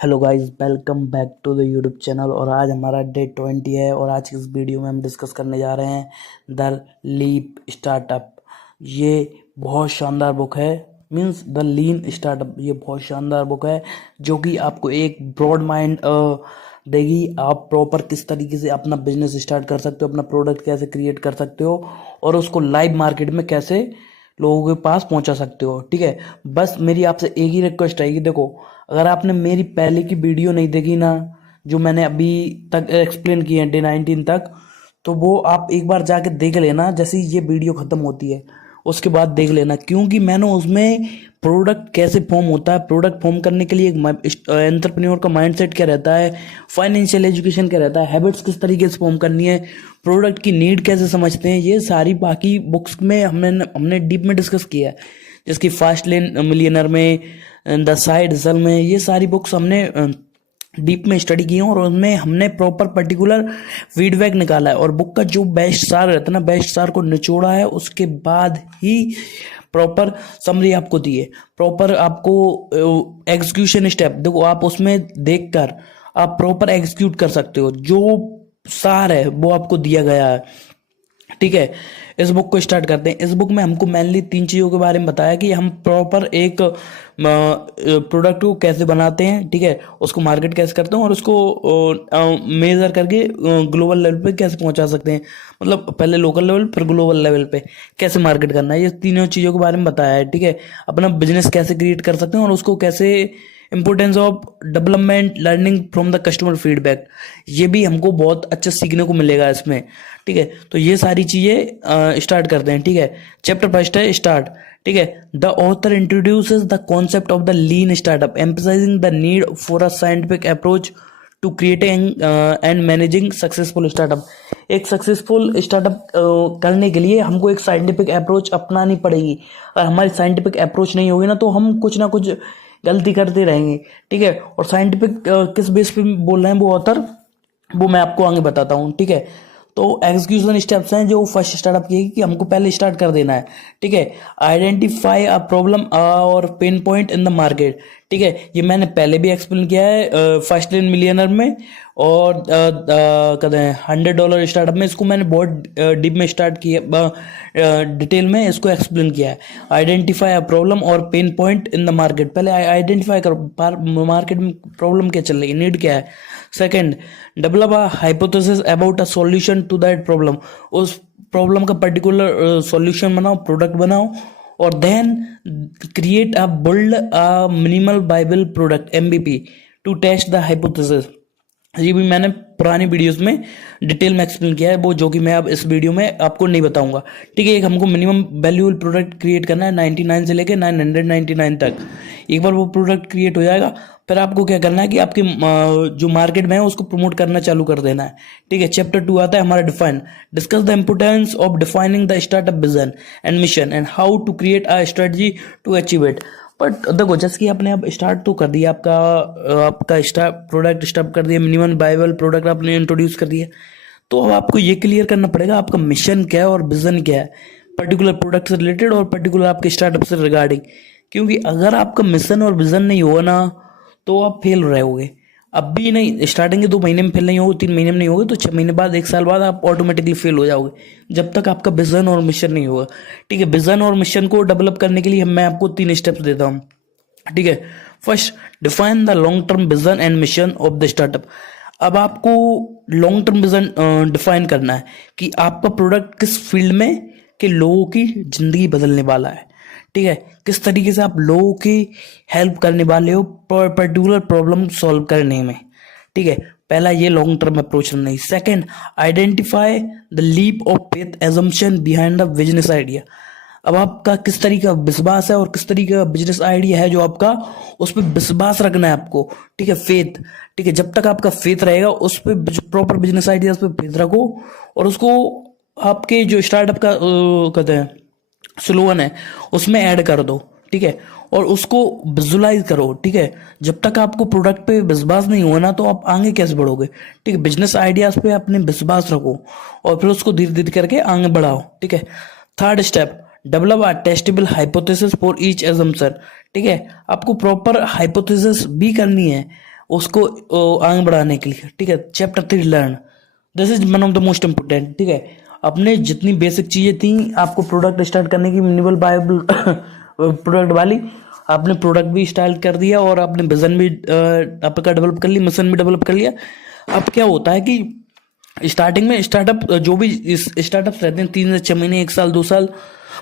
Hello guys, welcome back to the YouTube channel. और आज हमारा डे 20 है और आज की इस वीडियो में हम डिस्कस करने जा रहे हैं द लीप स्टार्टअप। ये बहुत शानदार बुक है, मींस द लीन स्टार्टअप। ये बहुत शानदार बुक है जो कि आपको एक ब्रॉड माइंड देगी। आप प्रॉपर किस तरीके से अपना बिजनेस स्टार्ट कर सकते हो, अपना प्रोडक्ट कैसे क्रिएट कर सकते हो और उसको लाइव मार्केट में कैसे लोगों के पास पहुंचा सकते हो। ठीक है, बस मेरी आपसे एक ही रिक्वेस्ट है कि देखो, अगर आपने मेरी पहले की वीडियो नहीं देखी ना, जो मैंने अभी तक एक्सप्लेन की है डे 19 तक, तो वो आप एक बार जाके देख लेना जैसे ही ये वीडियो खत्म होती है, उसके बाद देख लेना। क्योंकि मैंने उसमें प्रोडक्ट कैसे फॉर्म होता है, प्रोडक्ट फॉर्म करने के लिए एक एंटरप्रेन्योर का माइंडसेट क्या रहता है, फाइनेंशियल एजुकेशन क्या रहता है, हैबिट्स किस तरीके से फॉर्म करनी है, प्रोडक्ट की नीड कैसे समझते हैं, ये सारी बाकी बुक्स में हमने डीप में डिस्कस किया है। जिसकी फास्ट लेन मिलियनर में, द साइड हसल में, ये सारी बुक्स हमने डीप में स्टडी की है और उनमें हमने प्रॉपर पर्टिकुलर फीडबैक निकाला है। और बुक का जो बेस्ट सार रहता है ना, बेस्ट सार को निचोड़ा है, उसके बाद ही प्रॉपर समरी आपको दी है। प्रॉपर आपको एग्जीक्यूशन स्टेप देखो, आप उसमें देखकर आप प्रॉपर एग्जीक्यूट कर सकते हो। जो सार है वो आपको दिया गया है। ठीक है, इस बुक को स्टार्ट करते हैं। इस बुक में हमको मेनली तीन चीज़ों के बारे में बताया कि हम प्रॉपर एक प्रोडक्ट को कैसे बनाते हैं, ठीक है, उसको मार्केट कैसे करते हैं और उसको मेजर करके ग्लोबल लेवल पे कैसे पहुंचा सकते हैं। मतलब पहले लोकल लेवल फिर ग्लोबल लेवल पे कैसे मार्केट करना है, ये तीनों चीज़ों के बारे में बताया है। ठीक है, अपना बिजनेस कैसे क्रिएट कर सकते हैं और उसको कैसे, importance of development learning from the customer feedback, ये भी हमको बहुत अच्छा सीखने को मिलेगा इसमें। ठीक है, तो ये सारी चीजें स्टार्ट करते हैं। ठीक है, चैप्टर फर्स्ट है स्टार्ट। ठीक है, the author introduces the concept of the lean startup, emphasising the need for a scientific approach to creating and managing successful startup. एक सक्सेसफुल स्टार्टअप करने के लिए हमको एक साइंटिफिक अप्रोच अपनानी पड़ेगी। अगर हमारी साइंटिफिक अप्रोच नहीं होगी ना, तो हम कुछ ना कुछ गलती करते रहेंगे। ठीक है, और साइंटिफिक किस बेस पे बोल रहे हैं वो ऑथर, वो मैं आपको आगे बताता हूँ। ठीक है, तो एग्जीक्यूशन स्टेप्स हैं जो फर्स्ट स्टार्टअप की कि हमको पहले स्टार्ट कर देना है। ठीक है, आइडेंटिफाई अ प्रॉब्लम और pain point in the market. ठीक है, ये मैंने पहले भी एक्सप्लेन किया है फर्स्ट लेन मिलियनर में और कहते हैं $100 स्टार्टअप में। इसको मैंने बहुत डीप में स्टार्ट किया, डिटेल में इसको एक्सप्लेन किया है। आइडेंटिफाई अ प्रॉब्लम और pain point in the market, पहले आइडेंटिफाई करो मार्केट में प्रॉब्लम क्या चल रही है, नीड क्या है। Second, develop a hypothesis about a solution to that problem, उस प्रॉब्लम का पर्टिकुलर सॉल्यूशन बनाओ, प्रोडक्ट बनाओ। और then create a build a minimal viable product MVP to test the hypothesis. ये भी मैंने पुरानी वीडियोस में डिटेल में एक्सप्लेन किया है, वो जो कि मैं अब इस वीडियो में आपको नहीं बताऊंगा। ठीक है, एक हमको मिनिमम वैल्यूएबल प्रोडक्ट क्रिएट करना है 99 से लेके 999 तक। एक बार वो प्रोडक्ट क्रिएट हो जाएगा, फिर आपको क्या करना है कि आपकी जो मार्केट में है उसको प्रमोट करना चालू कर देना है। ठीक है, चैप्टर 2 आता है हमारा define, discuss the importance of defining the startup vision and mission and how to create a strategy to achieve it. But देखो, जैसे कि आपने अब स्टार्ट तो कर दिया, आपका स्टार्ट प्रोडक्ट स्टार्ट कर दिया, मिनिमम वायबल प्रोडक्ट आपने इंट्रोड्यूस कर दिया, तो अब आपको ये क्लियर करना पड़ेगा आपका मिशन क्या है और विजन क्या है, पर्टिकुलर प्रोडक्ट से रिलेटेड और पर्टिकुलर आपके स्टार्टअप से रिगार्डिंग। क्योंकि अगर आपका मिशन और विजन नहीं होगा ना, तो आप फेल रहोगे। अब भी नहीं, स्टार्टिंग के 2 महीने में फेल नहीं होगे, 3 महीने में नहीं होगे, तो 6 महीने बाद, 1 साल बाद आप ऑटोमेटिकली फेल हो जाओगे, जब तक आपका विजन और मिशन नहीं होगा। ठीक है, विजन और मिशन को डेवलप करने के लिए मैं आपको 3 स्टेप्स देता हूँ। ठीक है, first, define the long term vision and mission of the startup. अब आपको लॉन्ग टर्म विजन डिफाइन करना है कि आपका प्रोडक्ट किस फील्ड में के लोगों की जिंदगी बदलने वाला है। ठीक है, किस तरीके से आप लोगों की हेल्प करने वाले हो पर्टिकुलर प्रॉब्लम सॉल्व करने में। ठीक है, पहला ये लॉन्ग टर्म अप्रोच नहीं। Second, identify the leap of faith assumption behind the business idea. अब आपका किस तरीके का विश्वास है और किस तरीके का बिजनेस आइडिया है जो आपका, उस पर विश्वास रखना है आपको। ठीक है, फेथ। ठीक है, जब तक आपका फेथ रहेगा उस पर, प्रॉपर बिजनेस आइडिया उस पर फेथ रखो और उसको आपके जो स्टार्टअप का कहते हैं स्लोगन है उसमें ऐड कर दो। ठीक है, और उसको विजुलाइज करो। ठीक है, जब तक आपको प्रोडक्ट पे विश्वास नहीं हुआ ना, तो आप आगे कैसे बढ़ोगे। ठीक है, बिजनेस आइडियाज पे अपने विश्वास रखो और फिर उसको धीरे धीरे करके आगे बढ़ाओ। ठीक है, third step, develop a testable hypothesis for each assumption. ठीक है, आपको प्रॉपर हाइपोथेसिस भी करनी है उसको आगे बढ़ाने के लिए, ठीक है। Chapter 3 learn, this is one of the most important, ठीक है। अपने जितनी बेसिक चीजें थी आपको प्रोडक्ट स्टार्ट करने की, मिनिमल बायबल प्रोडक्ट वाली, आपने प्रोडक्ट भी स्टार्ट कर दिया और आपने विजन भी आपका डेवलप कर लिया, मिशन भी डेवलप कर लिया। अब क्या होता है कि स्टार्टिंग में स्टार्टअप, जो भी स्टार्टअप्स रहते हैं 3 से 6 महीने, 1 साल, 2 साल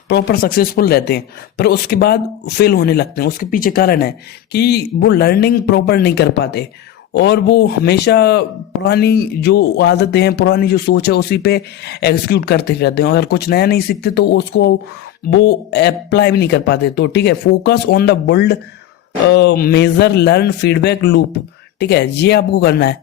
प्रॉपर सक्सेसफुल रहते हैं, पर उसके बाद फेल होने लगते हैं। उसके पीछे कारण है कि वो लर्निंग प्रॉपर नहीं कर पाते और वो हमेशा पुरानी जो आदतें हैं, पुरानी जो सोच है, उसी पे एग्जीक्यूट करते रहते हैं। अगर कुछ नया नहीं सीखते तो उसको वो अप्लाई भी नहीं कर पाते। तो ठीक है, focus on the build measure learn feedback loop, ठीक है, ये आपको करना है,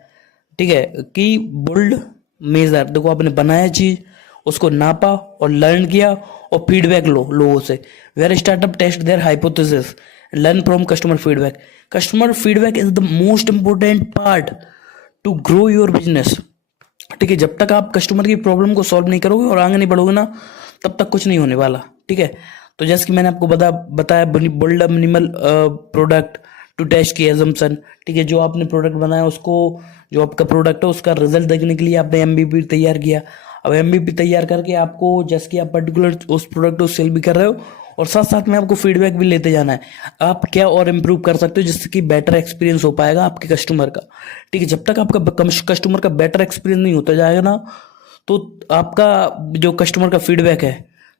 ठीक है। कि बुल्ड मेजर, देखो आपने बनाया चीज, उसको नापा और लर्न किया और फीडबैक लो लोगों से। Where startup test their hypothesis, learn from customer feedback. Customer feedback is the most important part to grow your business, ठीक है। जब तक आप कस्टमर की प्रॉब्लम को सॉल्व नहीं करोगे और आगे नहीं बढ़ोगे ना, तब तक कुछ नहीं होने वाला, ठीक है। तो जैसे कि मैंने आपको बताया build a minimal product to test key assumption, ठीक है। जो आपने प्रोडक्ट बनाया उसको, जो आपका प्रोडक्ट है उसका रिजल्ट देखने के लिए आपने एमवीपी तैयार किया। अब एमवीपी तैयार करके आपको, जैसे कि आप पर्टिकुलर उस प्रोडक्ट को सेल भी कर रहे हो और साथ साथ में आपको फीडबैक भी लेते जाना है, आप क्या और इम्प्रूव कर सकते हो जिससे कि बेटर एक्सपीरियंस हो पाएगा आपके कस्टमर का, ठीक है। जब तक आपका कस्टमर का बेटर एक्सपीरियंस नहीं होता जाएगा ना, तो आपका जो कस्टमर का फीडबैक है,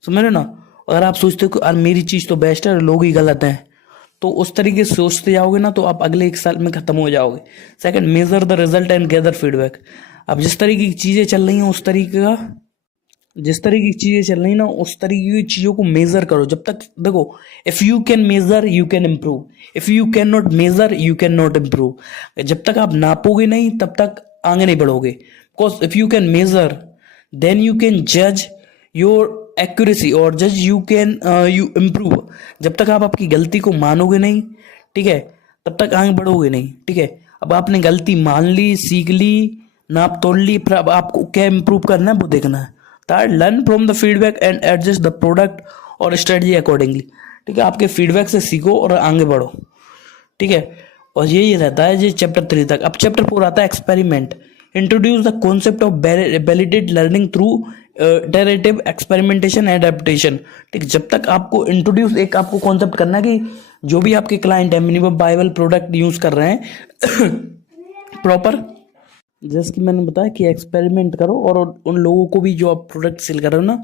समझ रहे ना। अगर आप सोचते हो कि यार मेरी चीज तो बेस्ट है, लोग ही गलत हैं, तो उस तरीके से सोचते जाओगे ना, तो आप अगले 1 साल में खत्म हो जाओगे। Second, measure the result and gather feedback. अब जिस तरीके की चीजें चल रही हैं उस तरीके का, जिस तरीके की चीजें चल रही ना, उस तरीके की चीजों को मेजर करो। जब तक देखो, if you can measure you can improve, if you can not measure you can not improve. जब तक आप नापोगे नहीं तब तक आगे नहीं बढ़ोगे। Because if you can measure then you can जज योर एक्यूरेसी और जज यू कैन यू इम्प्रूव। जब तक आप आपकी गलती को मानोगे नहीं, ठीक है, तब तक आगे बढ़ोगे नहीं, ठीक है। अब आपने गलती मान ली, सीख ली, नाप तोड़ ली, पर अब आपको क्या इम्प्रूव करना है वो देखना है। Third, learn from the feedback and adjust the product और स्ट्रेटजी अकॉर्डिंगली, ठीक है। आपके फीडबैक से सीखो और आगे बढ़ो, ठीक है। और यही रहता है ये चैप्टर 3 तक। अब चैप्टर 4 आता है experiment, introduce the concept of validate learning through iterative experimentation and adaptation, ठीक। जब तक आपको इंट्रोड्यूस, एक आपको कॉन्सेप्ट करना है कि जो भी आपके क्लाइंट है मिनिमम वायबल प्रोडक्ट यूज कर रहे हैं प्रॉपर, जैसे कि मैंने बताया कि एक्सपेरिमेंट करो और उन लोगों को भी जो आप प्रोडक्ट सेल कर रहे हो ना,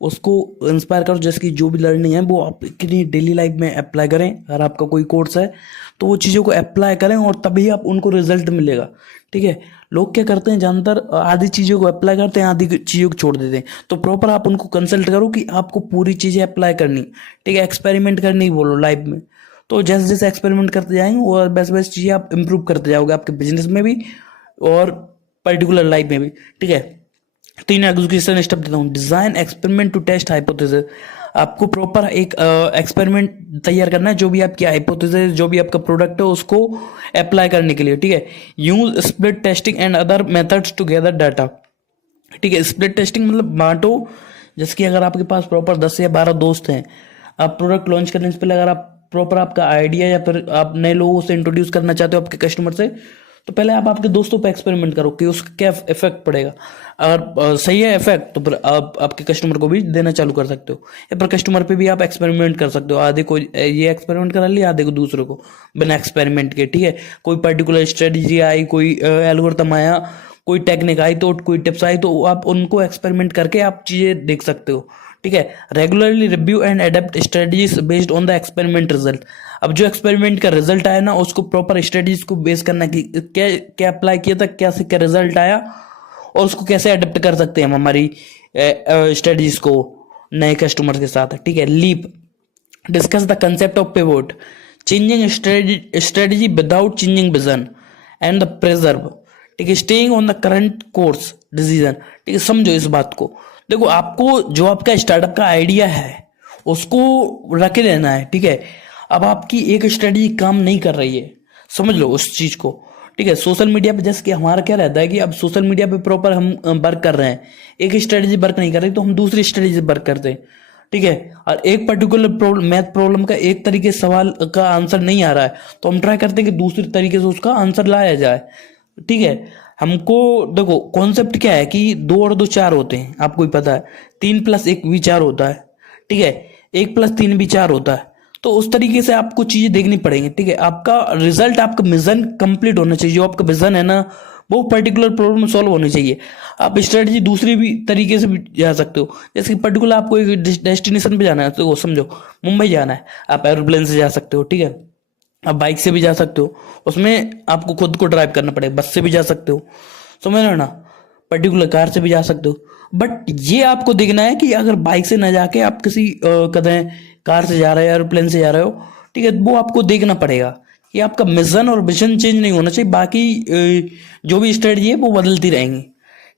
उसको इंस्पायर करो। जैसे कि जो भी लर्निंग है वो आप अपनी डेली लाइफ में अप्लाई करें। अगर आपका कोई कोर्स है तो वो चीज़ों को अप्लाई करें और तभी आप उनको रिजल्ट मिलेगा, ठीक है। लोग क्या करते हैं, ज़्यादातर आधी चीज़ों को अप्लाई करते हैं, आधी चीज़ों को छोड़ देते हैं। तो प्रॉपर आप उनको कंसल्ट करो कि आपको पूरी चीज़ें अप्लाई करनी, ठीक है, एक्सपेरिमेंट करनी बोलो लाइफ में। तो जैसे जैसे एक्सपेरिमेंट करते जाएंगे और बेस्ट बेस्ट चीज़ें आप इंप्रूव करते जाओगे आपके बिजनेस में भी और पर्टिकुलर लाइफ में भी, ठीक है। 3 एग्जीक्यूशन स्टेप देता हूँ। Design experiment to test hypothesis, आपको प्रॉपर एक एक्सपेरिमेंट तैयार करना है जो भी आपकी हाइपोथेसिस, जो भी आपका प्रोडक्ट है उसको अप्लाई करने के लिए, ठीक है। Use split testing and other methods to gather data, ठीक है। स्प्लिट टेस्टिंग मतलब बांटो। जैसे कि अगर आपके पास प्रॉपर 10 या 12 दोस्त हैं, आप प्रोडक्ट लॉन्च करने से पहले अगर आप प्रॉपर आपका आइडिया या फिर आप नए लोगों से इंट्रोड्यूस करना चाहते हो आपके कस्टमर से, तो पहले आप आपके दोस्तों पे एक्सपेरिमेंट करो कि उसका क्या इफेक्ट पड़ेगा। अगर सही है इफेक्ट तो फिर आप आपके कस्टमर को भी देना चालू कर सकते हो, या फिर कस्टमर पे भी आप एक्सपेरिमेंट कर सकते हो। आधे को ये एक्सपेरिमेंट करा लिया, आधे को दूसरे को बिना एक्सपेरिमेंट के, ठीक है। कोई पर्टिकुलर स्ट्रेटजी आई, कोई एल्गोरिथम आया, कोई टेक्निक आई, तो कोई टिप्स आई, तो आप उनको एक्सपेरिमेंट करके आप चीजें देख सकते हो, ठीक है। Regularly review and adapt strategies based on the experiment result. अब जो एक्सपेरिमेंट का रिजल्ट आया ना, उसको प्रॉपर स्ट्रेटजीज को बेस करना कि क्या क्या अप्लाई किया था, क्या से क्या रिजल्ट आया और उसको कैसे अडेप्ट कर सकते हैं हम हमारी स्ट्रेटजीज को नए कस्टमर के साथ, ठीक है। Leap, discuss the concept of pivot, changing strategy without changing vision and the preserve, ठीक है, staying on the current course decision, ठीक है। समझो इस बात को, देखो आपको जो आपका स्टार्टअप का आइडिया है उसको रखे रहना है, ठीक है। अब आपकी एक स्ट्रेटजी काम नहीं कर रही है, समझ लो उस चीज को, ठीक है। सोशल मीडिया पे जैसे कि हमारा क्या रहता है कि अब सोशल मीडिया पे प्रॉपर हम वर्क कर रहे हैं, एक स्ट्रेटजी वर्क नहीं कर रही तो हम दूसरी स्ट्रेटजी वर्क करते हैं, ठीक है, और एक पर्टिकुलर प्रॉब्लम, मैथ प्रॉब्लम का एक तरीके से सवाल का आंसर नहीं आ रहा है, तो हम ट्राई करते हैं कि दूसरी तरीके से उसका आंसर लाया जाए। ठीक है, हमको देखो कॉन्सेप्ट क्या है कि 2 और 2 4 होते हैं, आपको भी पता है। 3+1 भी 4 होता है। ठीक है, 1+3 भी 4 होता है। तो उस तरीके से आपको चीजें देखनी पड़ेंगी। ठीक है, आपका रिजल्ट, आपका विजन कंप्लीट होना चाहिए। जो आपका विजन है ना, वो पर्टिकुलर प्रॉब्लम सॉल्व होनी चाहिए। आप स्ट्रेटजी दूसरी भी तरीके से भी जा सकते हो, जैसे कि पर्टिकुलर आपको एक डेस्टिनेशन पे जाना है, तो समझो मुंबई जाना है, आप एरोप्लेन से जा सकते हो। ठीक है, आप बाइक से भी जा सकते हो, उसमें आपको खुद को ड्राइव करना पड़ेगा। बस से भी जा सकते हो, समझ रहे हो ना, पर्टिकुलर कार से भी जा सकते हो। बट ये आपको देखना है कि अगर बाइक से ना जाके आप किसी कहते हैं कार से जा रहे हो, एरोप्लेन से जा रहे हो, ठीक है, वो आपको देखना पड़ेगा कि आपका मिशन और विजन चेंज नहीं होना चाहिए। बाकी जो भी स्ट्रेटजी है वो बदलती रहेंगी।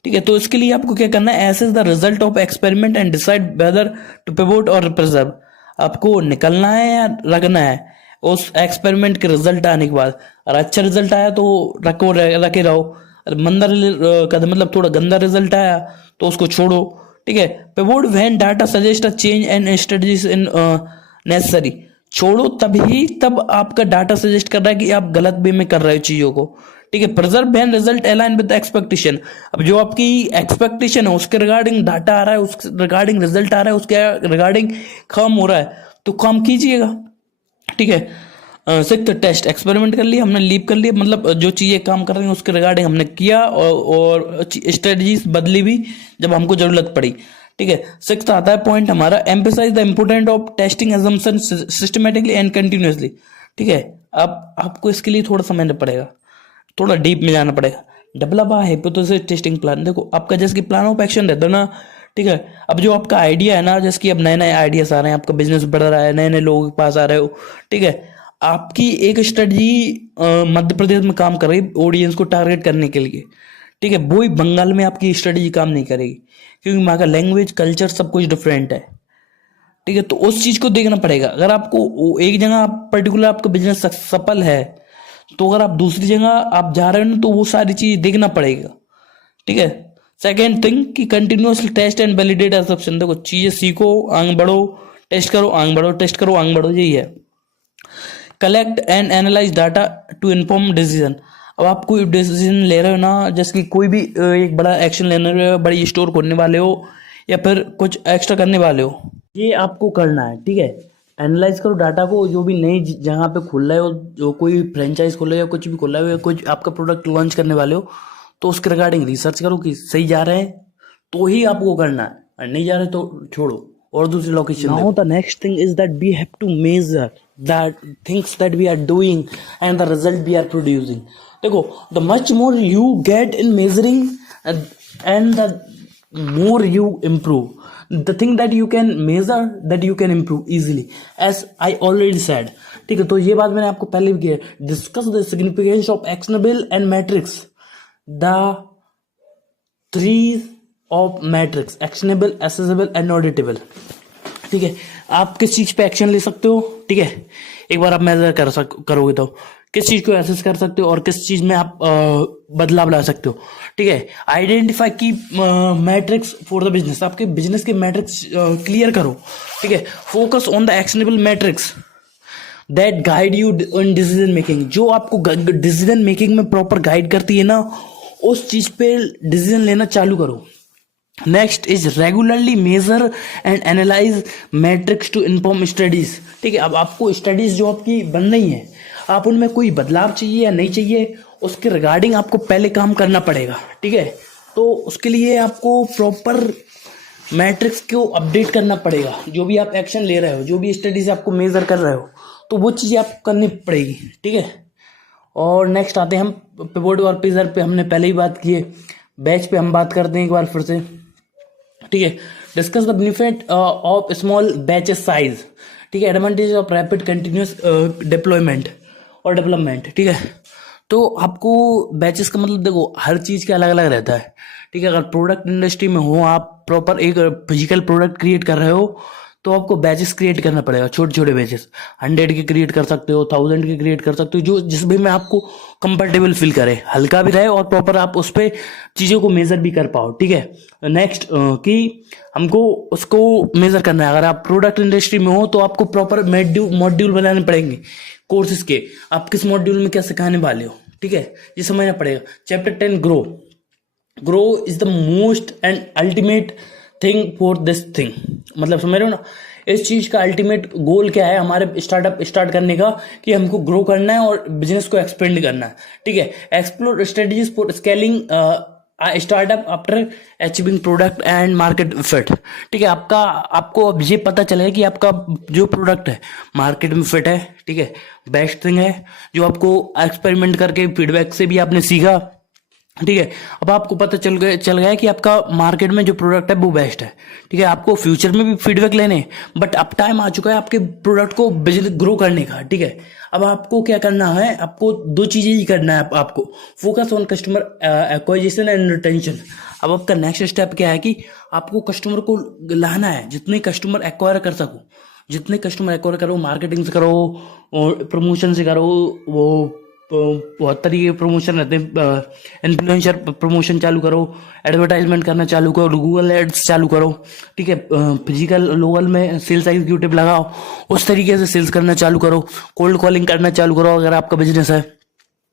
ठीक है, तो इसके लिए आपको क्या करना है, assess the result of experiment and decide whether to pivot और प्रिजर्व। आपको निकलना है या रखना है उस एक्सपेरिमेंट के रिजल्ट आने के बाद। और अच्छा रिजल्ट आया तो रखो, रखे रहो। और मंदा मतलब थोड़ा गंदा रिजल्ट आया तो उसको छोड़ो। ठीक है, pivot when data suggest a change and strategies in necessary. छोड़ो तभी तब आपका डाटा सजेस्ट कर रहा है कि आप गलत वे में कर रहे हो चीजों को। ठीक है, preserve when result align with expectation. अब जो आपकी एक्सपेक्टेशन है उसके रिगार्डिंग डाटा आ रहा है, उसके रिगार्डिंग रिजल्ट आ रहा है, उसके रिगार्डिंग काम हो रहा है, तो काम कीजिएगा। ठीक है, सिक्स्थ टेस्ट, एक्सपेरिमेंट कर लिया हमने, लीप कर लिया, मतलब जो चीजें काम कर रही हैं उसके रिगार्डिंग हमने किया, और स्ट्रेटजीज बदली भी जब हमको जरूरत पड़ी। ठीक है, सिक्स्थ आता है पॉइंट हमारा, emphasise the important of testing assumption systematically and continuously. ठीक है, अब आपको इसके लिए थोड़ा समझना पड़ेगा, थोड़ा डीप में जाना पड़ेगा। Develop a hypothesis testing plan. देखो आपका जैसे कि प्लान ऑफ एक्शन रहता है ना। ठीक है, अब जो आपका आइडिया है ना, जैसे कि अब नए नए आइडियाज आ रहे हैं, आपका बिजनेस बढ़ रहा है, नए नए लोगों के पास आ रहे हो। ठीक है, आपकी एक स्ट्रेटजी मध्य प्रदेश में काम कर रही है ऑडियंस को टारगेट करने के लिए। ठीक है, वही बंगाल में आपकी स्ट्रेटजी काम नहीं करेगी, क्योंकि वहाँ का लैंग्वेज, कल्चर सब कुछ डिफरेंट है। ठीक है, तो उस चीज को देखना पड़ेगा। अगर आपको एक जगह पर्टिकुलर आपका बिजनेस सफल है, तो अगर आप दूसरी जगह आप जा रहे हो ना, तो वो सारी चीज देखना पड़ेगा। ठीक है, सेकेंड थिंग कि continuously test and validate assumption. देखो चीजें सीखो, आगे बढ़ो, टेस्ट करो, आगे बढ़ो, टेस्ट करो, आगे बढ़ो, यही है। Collect and analyse data to inform decision. अब आप कोई डिसीजन ले रहे हो ना, जैसे कि कोई भी एक बड़ा एक्शन लेने रहे हो, बड़ी स्टोर खोलने वाले हो, या फिर कुछ एक्स्ट्रा करने वाले हो, ये आपको करना है। ठीक है, एनालाइज करो डाटा को, जो भी नई जगह पे खुल रहे हो, जो कोई फ्रेंचाइज खोल रहे हो या कुछ भी खोल रहे हो, या कुछ आपका प्रोडक्ट लॉन्च करने वाले हो, तो उसके रिगार्डिंग रिसर्च करो कि सही जा रहे हैं तो ही आपको करना है, और नहीं जा रहे तो छोड़ो और दूसरी location. Now the next thing is that we have to measure that things that we are doing and the result we are producing. देखो, the much more you get in measuring and the more you improve, the thing that you can measure, that you can improve easily, as I already said। ठीक है, तो ये बात मैंने आपको पहले भी किया। Discuss the significance of actionable and metrics, the three of metrics, actionable, assessable and auditable. ठीक है, आप किस चीज पे एक्शन ले सकते हो। ठीक है, एक बार आप मेजर करोगे तो किस चीज को एसेस कर सकते हो और किस चीज में आप बदलाव ला सकते हो। ठीक है, आइडेंटिफाई की मैट्रिक्स फॉर द बिजनेस, आपके बिजनेस के मैट्रिक्स क्लियर करो। ठीक है, focus on the actionable matrix that guide you in decision making, जो आपको डिसीजन मेकिंग में प्रॉपर गाइड करती है ना, उस चीज पे डिसीजन लेना चालू करो। Next is regularly measure and analyse metrics to inform studies. ठीक है, अब आपको स्टडीज जो आपकी बन रही है, आप उनमें कोई बदलाव चाहिए या नहीं चाहिए, उसके रिगार्डिंग आपको पहले काम करना पड़ेगा। ठीक है, तो उसके लिए आपको प्रॉपर मैट्रिक्स को अपडेट करना पड़ेगा। जो भी आप एक्शन ले रहे हो, जो भी स्टडीज आपको मेजर कर रहे हो, तो वो चीज़ें आपको करनी पड़ेगी। ठीक है, और नेक्स्ट आते हैं हम पिवोट और पिजर पे, हमने पहले ही बात की है। बैच पे हम बात करते हैं एक बार फिर से। ठीक है, discuss the benefit of small batches size. ठीक है, advantage of rapid continuous deployment और डेवलपमेंट। ठीक है, तो आपको बैचेस का मतलब देखो हर चीज़ का अलग अलग रहता है। ठीक है, अगर प्रोडक्ट इंडस्ट्री में हो, आप प्रॉपर एक फिजिकल प्रोडक्ट क्रिएट कर रहे हो, तो आपको बैचेस क्रिएट करना पड़ेगा, छोटे छोटे बैचेस, 100 के क्रिएट कर सकते हो, 1000 के क्रिएट कर सकते हो, जो जिस भी में आपको कंफर्टेबल फील करे, हल्का भी रहे और प्रॉपर आप उस पर चीज़ों को मेजर भी कर पाओ। ठीक है। नेक्स्ट कि हमको उसको मेजर करना है। अगर आप प्रोडक्ट इंडस्ट्री में हो तो आपको प्रॉपर मॉड्यूल बनाने पड़ेंगे कोर्सेज के, आप किस मॉड्यूल में क्या सिखाने वाले हो। ठीक है, ये समझना पड़ेगा। Chapter 10 grow. Grow is the most and ultimate thing for this thing, मतलब समझ रहे हो ना, इस चीज का अल्टीमेट गोल क्या है हमारे स्टार्टअप स्टार्ट करने का, कि हमको ग्रो करना है और बिजनेस को एक्सपेंड करना है। ठीक है। Explore strategies for scaling startup after achieving product and market fit. ठीक है, आपको अब ये पता चलेगा कि आपका जो प्रोडक्ट है मार्केट में फिट है। ठीक है, बेस्ट थिंग है, जो आपको एक्सपेरिमेंट करके फीडबैक से भी आपने सीखा। ठीक है, अब आपको पता चल गया कि आपका मार्केट में जो प्रोडक्ट है वो बेस्ट है। ठीक है, आपको फ्यूचर में भी फीडबैक लेने, बट अब टाइम आ चुका है आपके प्रोडक्ट को बिजनेस ग्रो करने का। ठीक है, अब आपको क्या करना है, आपको दो चीजें ही करना है। आपको focus on customer acquisition and retention. अब आपका नेक्स्ट स्टेप क्या है कि आपको कस्टमर को लाना है, जितने कस्टमर एक्वायर कर सको, जितने कस्टमर एक्वायर करो, मार्केटिंग से करो और प्रमोशन से करो, वो बहुत तरीके के प्रमोशन रहते हैं, इन्फ्लुएंसर प्रमोशन चालू करो, एडवर्टाइजमेंट करना चालू करो, गूगल एड्स चालू करो। ठीक है, फिजिकल लोकल में सेल्स एग्जीक्यूटिव लगाओ, उस तरीके से सेल्स करना चालू करो, कोल्ड कॉलिंग करना चालू करो अगर आपका बिजनेस है।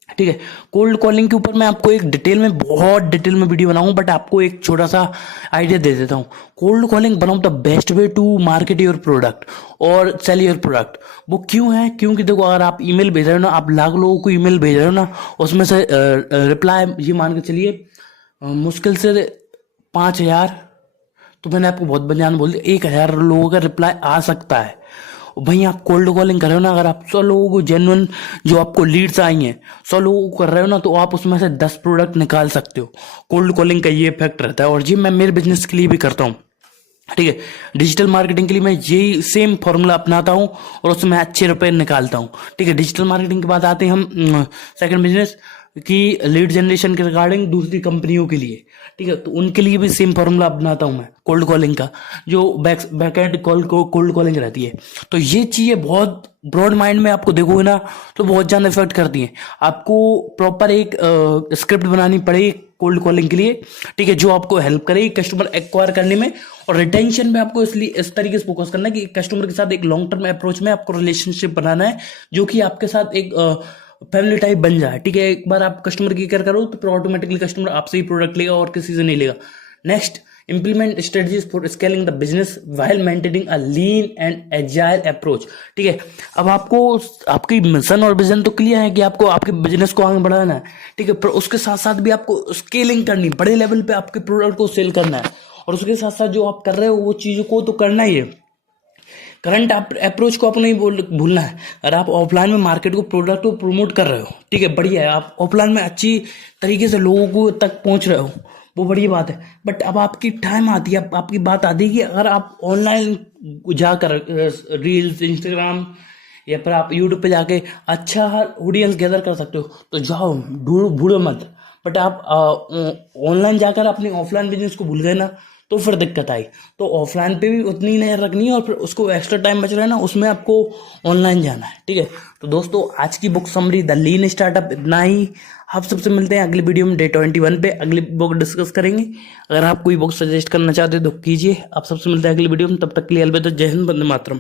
ठीक है, कोल्ड कॉलिंग के ऊपर मैं आपको एक बहुत डिटेल में वीडियो बनाऊंगा, बट आपको एक छोटा सा आइडिया दे देता हूँ। Cold calling one of the best way to market your product और सेल योर प्रोडक्ट। वो क्यों है, क्योंकि देखो अगर आप ईमेल भेज रहे हो ना, आप लाख लोगों को ईमेल भेज रहे हो ना, उसमें से रिप्लाई ये मान के चलिए मुश्किल से 5000, तो मैंने आपको बहुत बजान बोल दिया, 1000 लोगों का रिप्लाई आ सकता है। वहीं आप कोल्ड कॉलिंग कर रहे हो ना, अगर आप 100 लोगों को जेन्युइन जो आपको लीड्स आई हैं 100 लोगों को कर रहे हो ना, तो आप उसमें से 10 प्रोडक्ट निकाल सकते हो। कोल्ड कॉलिंग का ये इफेक्ट रहता है, और ये मैं मेरे बिजनेस के लिए भी करता हूँ। ठीक है, डिजिटल मार्केटिंग के लिए मैं यही सेम फॉर्मूला अपनाता हूँ और उसमें अच्छे रुपए निकालता हूँ। ठीक है, डिजिटल मार्केटिंग के बाद आते हैं हम सेकंड बिजनेस की लीड जनरेशन के रिगार्डिंग दूसरी कंपनियों के लिए। ठीक है, तो उनके लिए भी सेम फॉर्मूला अपनाता हूँ मैं कोल्ड कॉलिंग का, जो बैकएंड कोल्ड कॉलिंग रहती है। तो ये चीजें बहुत ब्रॉड माइंड में आपको देखोगे ना तो बहुत ज्यादा इफेक्ट करती हैं। आपको प्रॉपर एक स्क्रिप्ट बनानी पड़ेगी कोल्ड कॉलिंग के लिए। ठीक है, जो आपको हेल्प करेगी कस्टमर एक्वायर करने में और रिटेंशन में। आपको इसलिए इस तरीके से फोकस करना है कि कस्टमर के साथ एक लॉन्ग टर्म अप्रोच में आपको रिलेशनशिप बनाना है, जो कि आपके साथ एक फैमिली टाइप बन जाए। ठीक है, एक बार आप कस्टमर की केयर करो तो फिर ऑटोमेटिकली कस्टमर आपसे ही प्रोडक्ट लेगा और किसी से नहीं लेगा। Next, implement strategies for scaling the business while maintaining a lean and agile approach। ठीक है, अब आपको आपकी मिशन और विजन तो क्लियर है कि आपको आपके बिजनेस को आगे बढ़ाना है। ठीक है, पर उसके साथ साथ भी आपको स्केलिंग करनी, बड़े लेवल पे आपके प्रोडक्ट को सेल करना है, और उसके साथ साथ जो आप कर रहे हो वो चीजों को तो करना ही है। करंट अप्रोच को आपको नहीं भूलना है। अगर आप ऑफलाइन में मार्केट को प्रोडक्ट को प्रमोट कर रहे हो, ठीक है, बढ़िया है, आप ऑफलाइन में अच्छी तरीके से लोगों को तक पहुंच रहे हो, वो बड़ी बात है। बट अब आपकी टाइम आती है, आपकी बात आती है कि अगर आप ऑनलाइन जाकर रील्स, इंस्टाग्राम या फिर आप यूट्यूब पे जाके अच्छा ऑडियंस गैदर कर सकते हो तो जाओ, भूलो मत। बट आप ऑनलाइन जाकर अपनी ऑफलाइन बिजनेस को भूल गए ना तो फिर दिक्कत आई। तो ऑफलाइन पे भी उतनी ही नजर रखनी है और फिर उसको एक्स्ट्रा टाइम बच रहा है ना, उसमें आपको ऑनलाइन जाना है। ठीक है, तो दोस्तों आज की book summary the lean startup इतना ही। आप सबसे मिलते हैं अगली वीडियो में, डे 21 पे अगली बुक डिस्कस करेंगे। अगर आप कोई बुक सजेस्ट करना चाहते हो तो कीजिए। आप सबसे मिलते हैं अगली वीडियो में, तब तक के लिए अलविदा, जय हिंद, वंदे मातरम।